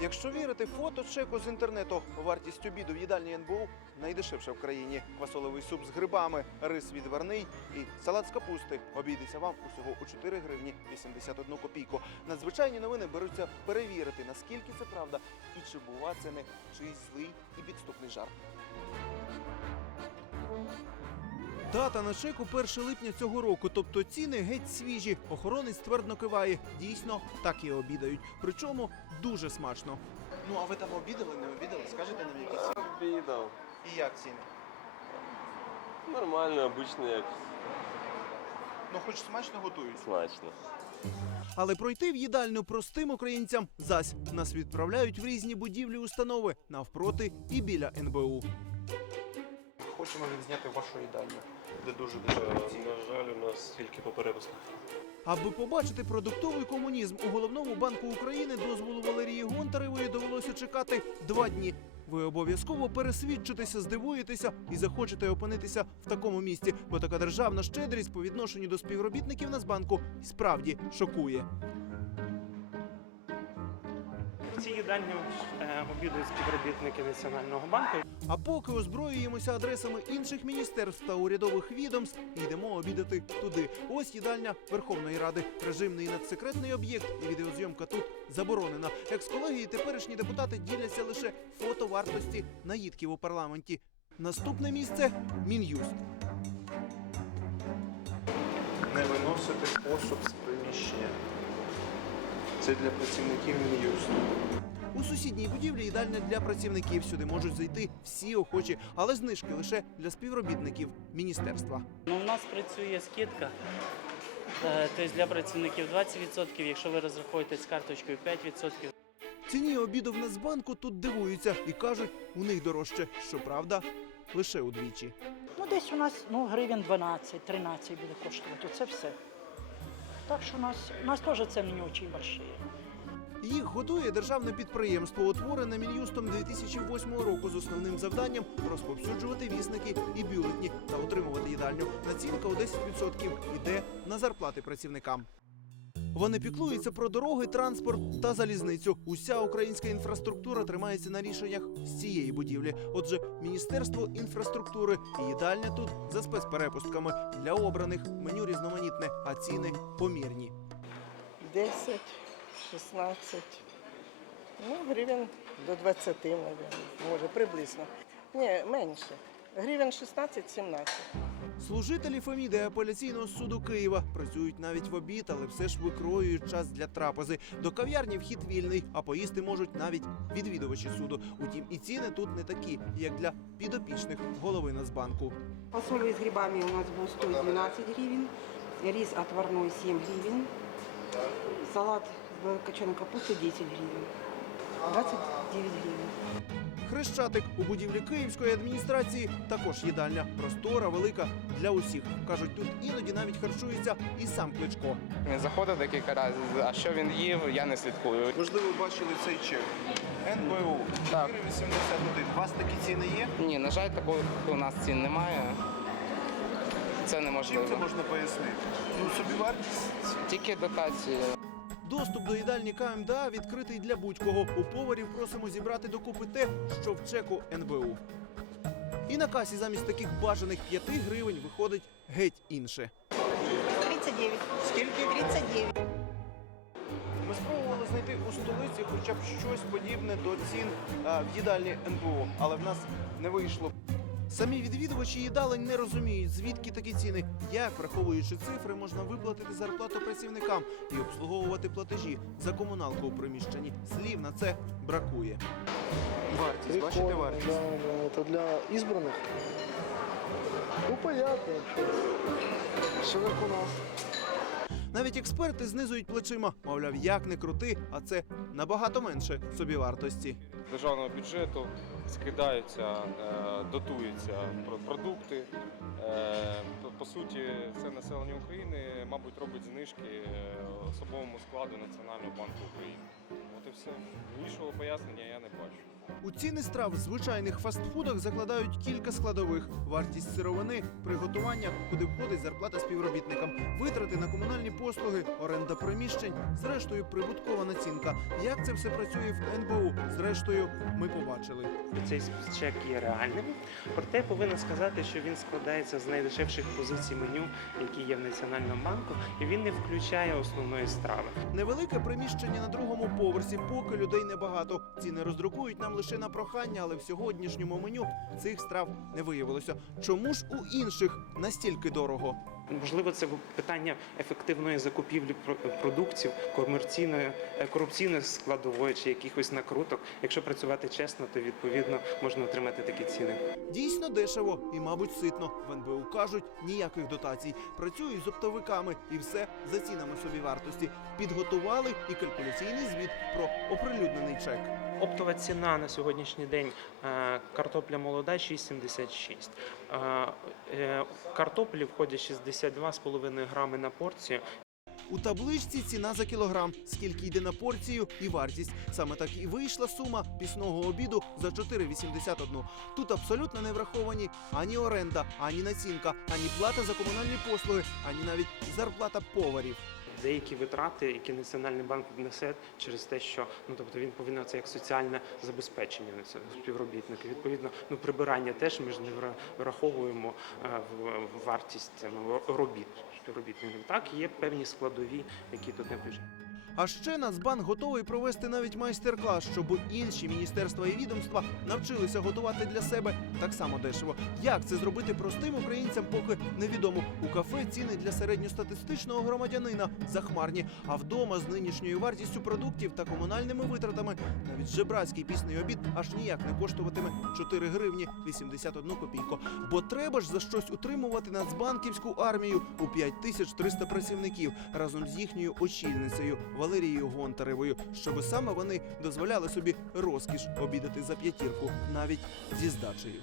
Якщо вірити фото чеку з інтернету, вартість обіду в їдальні НБУ найдешевша в країні. Квасоловий суп з грибами, рис відварний і салат з капусти обійдеться вам усього у 4 гривні 81 копійку. Надзвичайні новини беруться перевірити, наскільки це правда і чи бува це не чийсь злий і підступний жарт. Дата на чеку 1 липня цього року, тобто ціни геть свіжі. Охоронець твердо киває. Дійсно, так і обідають. Причому дуже смачно. Ну а ви там обідали, не обідали? Скажете нам які ціни? Обідав. І як ціни? Нормально, обично, як Ну хоч смачно готують. смачно. Але пройти в їдальню простим українцям зась нас відправляють в різні будівлі установи навпроти і біля НБУ. Хочемо відзняти вашу їдальню, де дуже На жаль, у нас тільки по перепусках. Аби побачити продуктовий комунізм у головному банку України дозволу Валерії Гонтаревої довелося чекати два дні. Ви обов'язково пересвідчитеся, здивуєтеся і захочете опинитися в такому місці, бо така державна щедрість по відношенню до співробітників Нацбанку справді шокує. В цій їдальні е, обідують співробітники Національного банку. А поки озброюємося адресами інших міністерств та урядових відомств, йдемо обідати туди. Ось їдальня Верховної Ради. Режимний і надсекретний об'єкт, і відеозйомка тут заборонена. Екс-колеги і теперішні депутати діляться лише фото вартості наїдків у парламенті. Наступне місце мін'юст. Не виносити посуд з приміщення. Це для працівників мін'юсту. У сусідній будівлі їдальня для працівників. Сюди можуть зайти всі охочі, але знижки лише для співробітників міністерства. Ну, у нас працює скидка. е, Тобто для працівників 20%, якщо ви розраховуєте з карточкою 5%. Ціні обіду в Нацбанку тут дивуються і кажуть, у них дорожче. Щоправда, лише удвічі. Ну, десь у нас ну, гривень 12-13 буде коштувати. Оце все. Так що у нас, у нас теж це не дуже большие. Їх готує державне підприємство, утворене Мін'юстом 2008 року з основним завданням розповсюджувати вісники і бюлетні та отримувати їдальню. Націнка у 10% йде на зарплати працівникам. Вони піклуються про дороги, транспорт та залізницю. Уся українська інфраструктура тримається на рішеннях з цієї будівлі. Отже, міністерство інфраструктури і їдальня тут за спецперепустками для обраних меню різноманітне, а ціни помірні. 10, 16, ну, гривень до 20, мабуть, може, приблизно. Ні, менше. Гривень 16-17. Служителі Феміди апеляційного суду Києва працюють навіть в обід, але все ж викроюють час для трапези. До кав'ярні вхід вільний, а поїсти можуть навіть відвідувачі суду. Утім, і ціни тут не такі, як для підопічних голови Нацбанку. Фасоль с грибами у нас будет стоить 12 гривен, рис отварной 7 гривен, салат копченой капустой 10 гривен, 29 гривен. Хрещатик у будівлі Київської адміністрації також їдальня. Простора, велика для усіх. кажуть, тут іноді навіть харчується і сам кличко. Він заходив декілька разів, а що він їв, я не слідкую. Можливо, бачили цей чек. НБУ Так. 481. У вас такі ціни є? Ні, на жаль, такого у нас цін немає. Це Чим це можна пояснити? Ну, собівартість. Тільки дотації. Доступ до їдальні КМДА відкритий для будь-кого. У поварів просимо зібрати докупи те, що в чеку НБУ. І на касі замість таких бажаних 5 гривень виходить геть інше. 39. Скільки? 39. Ми спробували знайти у столиці хоча б щось подібне до цін а, в їдальні НБУ, але в нас не вийшло. Самі відвідувачі їдалень не розуміють, звідки такі ціни, як, враховуючи цифри, можна виплатити зарплату працівникам і обслуговувати платежі за комуналку у приміщенні. Слів на це бракує. Вартість, бачите вартість? Да, да, для избранных. Ну, понятно. Все как у нас. Навіть експерти знизують плечима. Мовляв, як не крути, а це набагато менше собівартості. Державного бюджету скидаються, е, дотуються про- продукти. Е, по- суті, населення України, мабуть, робить знижки е, особовому складу Національного банку України. От і все. Іншого пояснення я не бачу. У ціни страв в звичайних фастфудах закладають кілька складових: вартість сировини, приготування, куди входить зарплата співробітникам, витрати на комунальні послуги, оренда приміщень, зрештою прибуткова націнка. Як це все працює в НБУ? Зрештою, ми побачили. Цей чек є реальним, проте повинен сказати, що він складається з найдешевших позицій меню, які є в Національному банку, і він не включає основної страви. Невелике приміщення на другому поверсі, поки людей небагато. Ціни роздрукують нам лише на прохання, але в сьогоднішньому меню цих страв не виявилося. Чому ж у інших настільки дорого? Можливо, це питання ефективної закупівлі про- продуктів, комерційної е, корупційної складової чи якихось накруток. Якщо працювати чесно, то відповідно можна отримати такі ціни. Дійсно дешево і, мабуть, ситно. В НБУ кажуть ніяких дотацій. Працюють з оптовиками і все за цінами собівартості. Підготували і калькуляційний звіт про оприлюднений чек. Оптова ціна на сьогоднішній день е, картопля молода 6,76. Е, е, Картоплі входять 62,5 грами на порцію. У табличці ціна за кілограм, скільки йде на порцію і вартість. Саме так і вийшла сума пісного обіду за 4,81. Тут абсолютно не враховані ані оренда, ані націнка, ані плата за комунальні послуги, ані навіть зарплата поварів. Деякі витрати, які Національний банк несе через те, що ну тобто він повинен це як соціальне забезпечення несе співробітники. Відповідно, ну прибирання теж ми ж не враховуємо е, в вартість робіт співробітників. Так є певні складові, які тут не включені. А ще Нацбанк готовий провести навіть майстер-клас, щоб інші міністерства і відомства навчилися готувати для себе так само дешево. Як це зробити простим українцям, поки невідомо. У кафе ціни для середньостатистичного громадянина захмарні, а вдома з нинішньою вартістю продуктів та комунальними витратами навіть жебрацький пісний обід аж ніяк не коштуватиме 4 гривні 81 копійку. Бо треба ж за щось утримувати нацбанківську армію у 5300 працівників разом з їхньою очільницею Валерією Гонтаревою, щоби саме вони дозволяли собі розкіш обідати за п'ятірку навіть зі здачею.